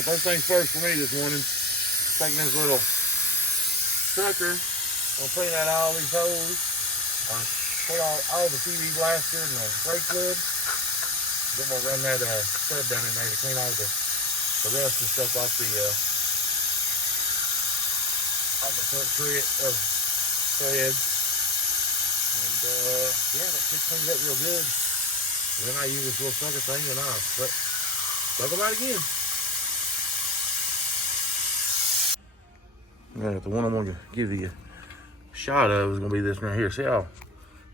Alright, first things first for me this morning. Taking this little trucker. Gonna clean out all these holes. Pull all the TV blaster and the brake fluid. Then we'll run that stud down in there to clean all the rust and stuff off the front threads. And yeah, that should clean it up real good. And then I use this little sucker thing and I'll suck them out again. Yeah, the one I'm gonna give you a shot of is gonna be this one right here. See how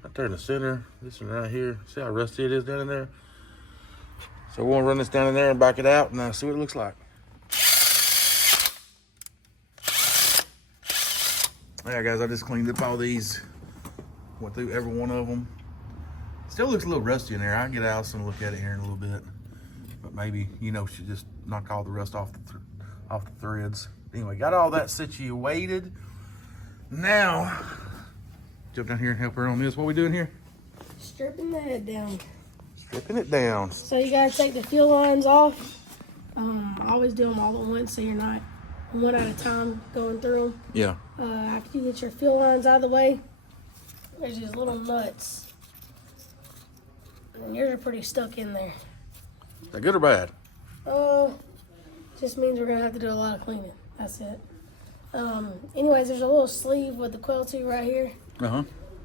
right there in the center, this one right here. See how rusty it is down in there? So we're gonna run this down in there and back it out and see what it looks like. Yeah, guys, I just cleaned up all these. Went through every one of them. Still looks a little rusty in there. I can get Allison to look at it here in a little bit. But maybe, you know, she just knock all the rust off the threads. Anyway, got all that situated. Now, jump down here and help her on this. What are we doing here? Stripping the head down. Stripping it down. So you gotta take the fuel lines off. I always do them all at once so you're not one at a time going through them. Yeah. After you get your fuel lines out of the way, there's these little nuts. And yours are pretty stuck in there. Is that good or bad? Just means we're gonna have to do a lot of cleaning. That's it. Anyways, there's a little sleeve with the coil tube right here.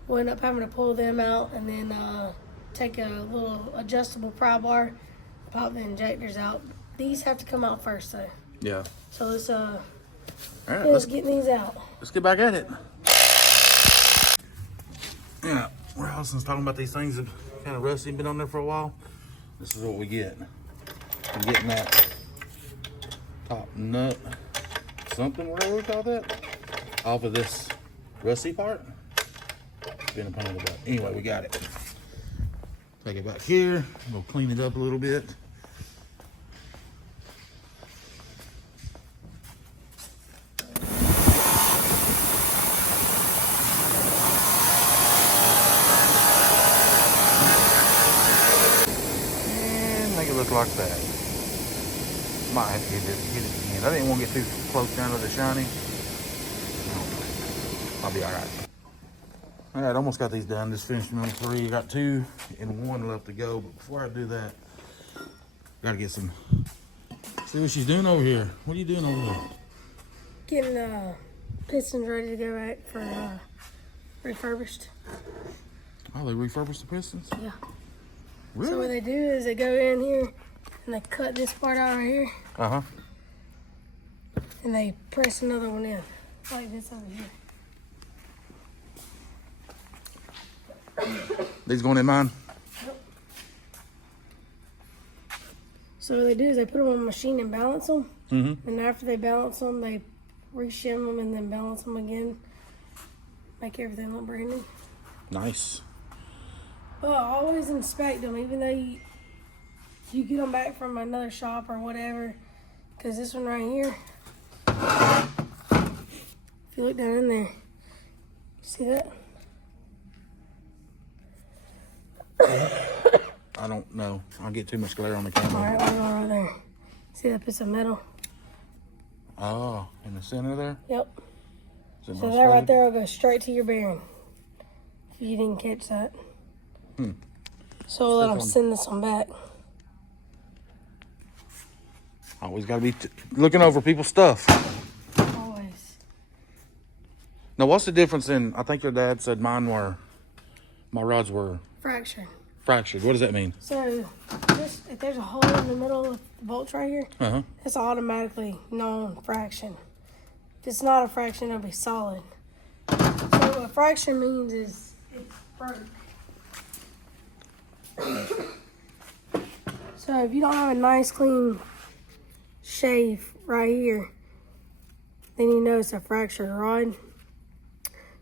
We'll end up having to pull them out and then take a little adjustable pry bar, pop the injectors out. These have to come out first though. Yeah. So let's all right, let's get these out. Let's get back at it. Yeah, where Allison's talking about these things that kind of rusty and been on there for a while. This is what we get. We're getting that top nut, something, whatever we call that, off of this rusty part. It's been a pain in the butt. Anyway, we got it. Take it back here. We'll clean it up a little bit. Like that. Might have to hit it again. I didn't want to get too close down to the shiny. I'll be all right. All right, almost got these done. Just finished number 3. Got 2 and 1 left to go. But before I do that, gotta get some. See what she's doing over here. What are you doing over there? Getting pistons ready to go back for refurbished. Oh, they refurbished the pistons? Yeah. Really? So what they do is they go in here and they cut this part out right here. And they press another one in, like this over here. These going in mine? Yep. So what they do is they put them on a machine and balance them. And after they balance them, they reshim them and then balance them again. Make everything look brand new. Nice. Well, always inspect them, even though you get them back from another shop or whatever. Because this one right here, if you look down in there, see that? I don't know. I'll get too much glare on the camera. All right, we'll go right there. See that piece of metal? Oh, in the center there? Yep. So that right there will go straight to your bearing. If you didn't catch that. So we'll let them send this one back. Always got to be looking over people's stuff. Always. Now, what's the difference in, I think your dad said my rods were Fractured. Fractured. What does that mean? So if there's a hole in the middle of the bolts right here, it's automatically non-fraction. If it's not a fraction, it'll be solid. So what a fraction means is it's broke. So if you don't have a nice clean shave right here, then you know it's a fractured rod.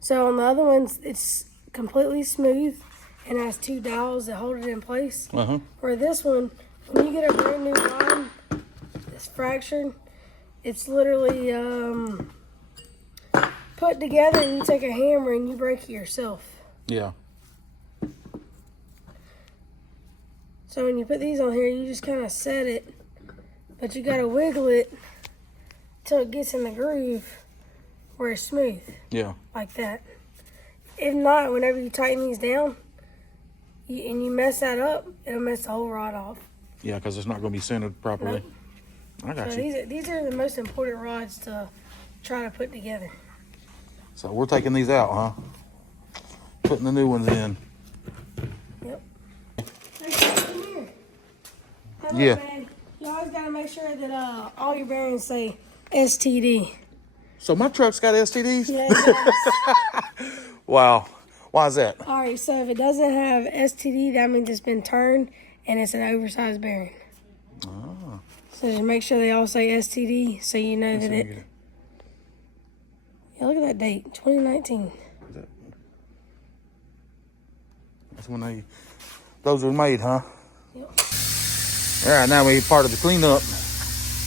So on the other ones, it's completely smooth and has 2 dowels that hold it in place. For this one, when you get a brand new rod that's fractured, it's literally put together and you take a hammer and you break it yourself. Yeah. So when you put these on here, you just kind of set it but you gotta wiggle it till it gets in the groove where it's smooth. Yeah. Like that. If not, whenever you tighten these down and you mess that up, it'll mess the whole rod off. Yeah, because it's not going to be centered properly. Nope. I got So you. these are the most important rods to try to put together. So we're taking these out, huh? Putting the new ones in. Yep. Yeah. Man, you always gotta make sure that all your bearings say STD. So my truck's got STDs? Yeah, it does. Wow. Why is that? All right, so if it doesn't have STD, that means it's been turned and it's an oversized bearing. Oh. So just make sure they all say STD so you know that it. Yeah, look at that date, 2019. That's when those were made, huh? Yep. All right, now we part of the cleanup.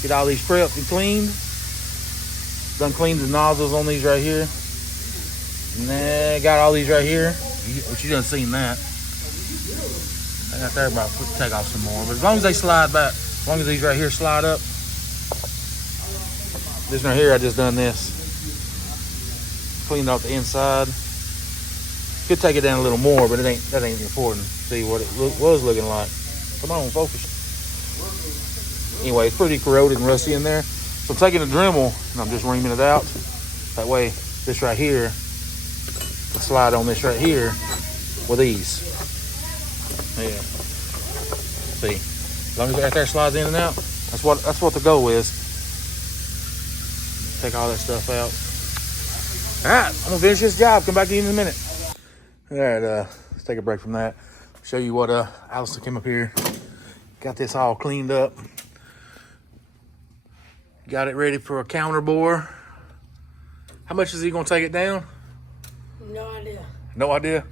Get all these prepped and cleaned. Done cleaned the nozzles on these right here. And then got all these right here. But you done seen that. I got there about to take off some more. But as long as they slide back, as long as these right here slide up. This right here, I just done this. Cleaned off the inside. Could take it down a little more, but that ain't important. See what it was looking like. Come on, focus. Anyway, it's pretty corroded and rusty in there. So I'm taking a Dremel and I'm just reaming it out. That way, this right here will slide on this right here with ease. Yeah. See, as long as that there slides in and out, that's what the goal is. Take all that stuff out. All right, I'm gonna finish this job. Come back to you in a minute. All right, let's take a break from that. Show you what Allison came up here. Got this all cleaned up. Got it ready for a counterbore. How much is he gonna take it down? No idea. No idea.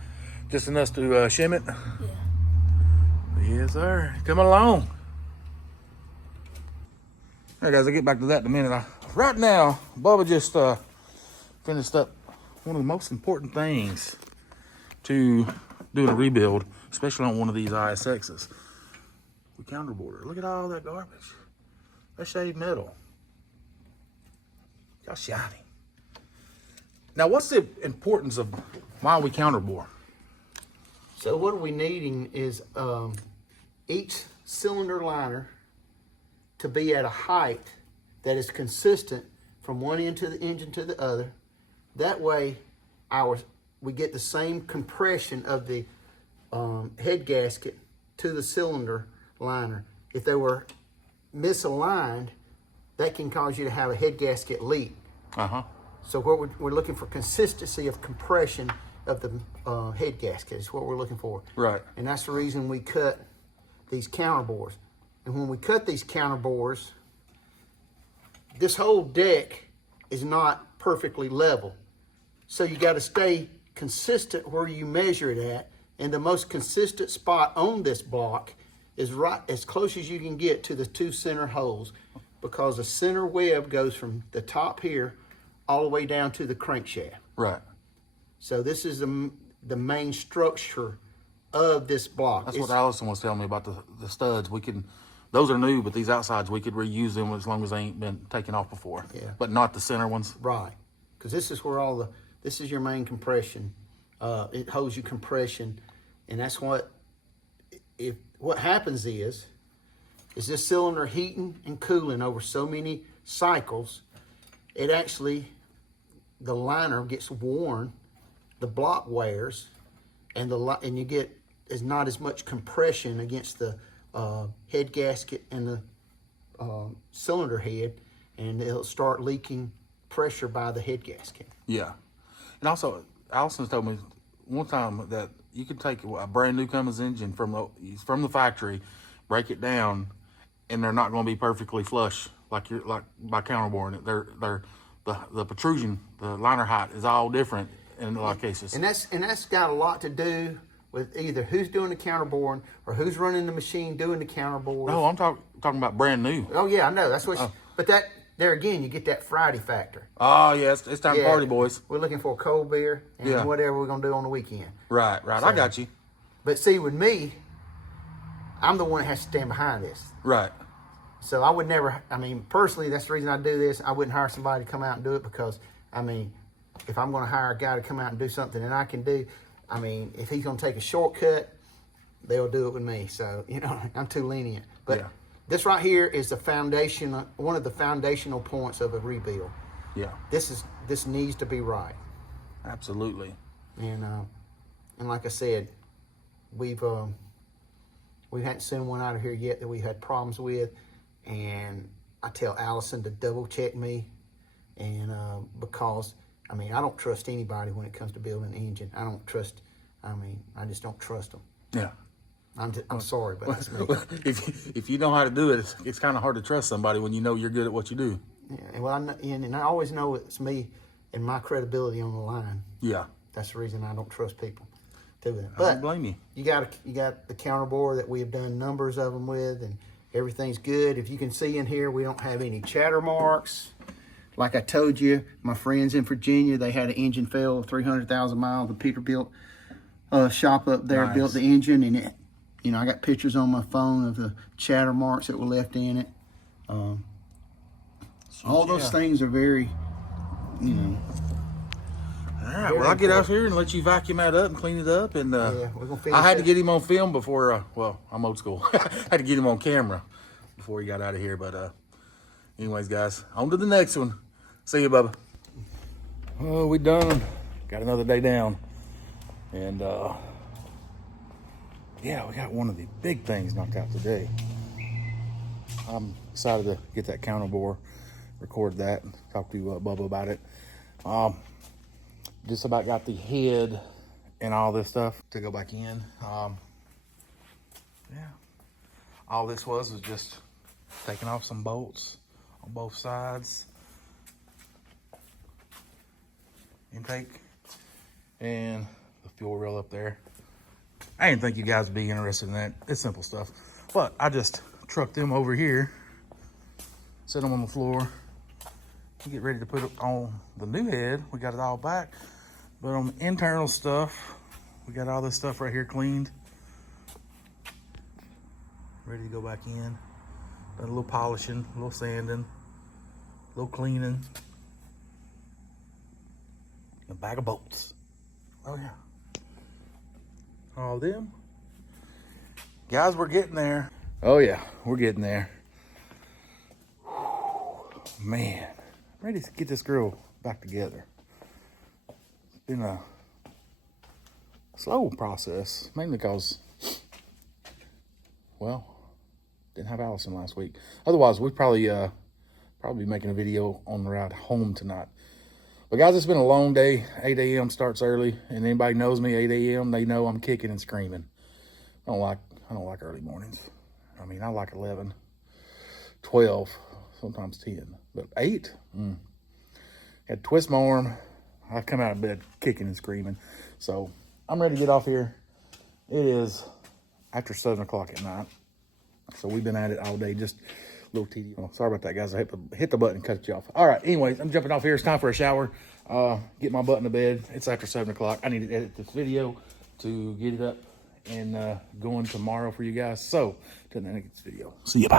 Just enough to shim it. Yeah. Yes, sir. Coming along. All right, guys. I'll get back to that in a minute. Right now, Bubba just finished up one of the most important things to doing a rebuild, especially on one of these ISXs. We counterboard. Look at all that garbage. That's shaved metal. Y'all shiny. Now, what's the importance of why we counterbore? So what we're needing is each cylinder liner to be at a height that is consistent from one end of the engine to the other. That way, we get the same compression of the head gasket to the cylinder liner. If they were misaligned, that can cause you to have a head gasket leak. Uh-huh. So what we're looking for consistency of compression of the head gasket is what we're looking for. Right. And that's the reason we cut these counterbores. And when we cut these counterbores, this whole deck is not perfectly level. So you got to stay consistent where you measure it at. And the most consistent spot on this block is right as close as you can get to the two center holes, because the center web goes from the top here all the way down to the crankshaft. Right. So this is the main structure of this block. That's what Allison was telling me about the studs. Those are new, but these outsides, we could reuse them as long as they ain't been taken off before. Yeah. But not the center ones. Right. Because this is where this is your main compression. It holds you compression. And that's what happens is this cylinder heating and cooling over so many cycles, the liner gets worn, the block wears, and you get not as much compression against the head gasket and the cylinder head, and it'll start leaking pressure by the head gasket. Yeah. And also, Allison's told me one time that you could take a brand new Cummins engine from the factory, break it down, and they're not going to be perfectly flush like by counterboring it. The protrusion, the liner height is all different in a lot of cases. And that's got a lot to do with either who's doing the counterboring or who's running the machine doing the counterboring. No, I'm talking about brand new. Oh yeah, I know. That's what. But there again, you get that Friday factor. Oh yeah, it's time to party, boys. We're looking for a cold beer and whatever we're gonna do on the weekend. Right. So, I got you. But see, with me, I'm the one that has to stand behind this. Right. So I would never, I mean, personally, that's the reason I do this. I wouldn't hire somebody to come out and do it because, I mean, if I'm going to hire a guy to come out and do something that I can do, I mean, if he's going to take a shortcut, they'll do it with me. So, you know, I'm too lenient. But Yeah. this right here is the foundation, one of the foundational points of a rebuild. Yeah. This needs to be right. Absolutely. And like I said, we hadn't sent one out of here yet that we had problems with, and I tell Allison to double check me, and because I mean I don't trust anybody when it comes to building an engine. I just don't trust them. Yeah. I'm sorry, but that's me. If you know how to do it, it's kind of hard to trust somebody when you know you're good at what you do. Yeah, well, and I always know it's me and my credibility on the line. Yeah. That's the reason I don't trust people. To that. I But don't blame you. You got the counterbore that we have done numbers of them with, and everything's good. If you can see in here, we don't have any chatter marks. Like I told you, my friends in Virginia, they had an engine fail, 300,000 miles. The Peterbilt shop up there built the engine, and it, you know, I got pictures on my phone of the chatter marks that were left in it. All those things are very, you know. All right, well, I'll get out here and let you vacuum that up and clean it up. And Yeah, we're gonna finish I had to it. get him on film before, well, I'm old school. I had to get him on camera before he got out of here. But anyways, guys, on to the next one. See you, Bubba. Oh, we done. Got another day down. And yeah, we got one of the big things knocked out today. I'm excited to get that counterbore, record that, and talk to Bubba about it. Just about got the head and all this stuff to go back in. Yeah, all this was just taking off some bolts on both sides, intake, and the fuel rail up there. I didn't think you guys would be interested in that. It's simple stuff, but I just trucked them over here, set them on the floor, get ready to put it on the new head. We got it all back, but on the internal stuff, we got all this stuff right here cleaned, ready to go back in. Done a little polishing, a little sanding, a little cleaning, and a bag of bolts. Oh yeah, all of them. Guys, we're getting there. Oh yeah, we're getting there. Man, ready to get this girl back together. It's been a slow process, mainly because, well, didn't have Allison last week. Otherwise, we'd probably be making a video on the ride home tonight. But guys, it's been a long day. 8 a.m. starts early, and anybody knows me, 8 a.m., they know I'm kicking and screaming. I don't like early mornings. I mean, I like 11, 12, sometimes 10, but 8, had to twist my arm. I come out of bed kicking and screaming. So I'm ready to get off here. It is after 7 o'clock at night. So we've been at it all day, just a little tedious. Oh, sorry about that, guys. I hit the button and cut you off. All right, anyways, I'm jumping off here. It's time for a shower. Get my butt in the bed. It's after 7 o'clock. I need to edit this video to get it up and going tomorrow for you guys. So, till the next video. See you. Bye.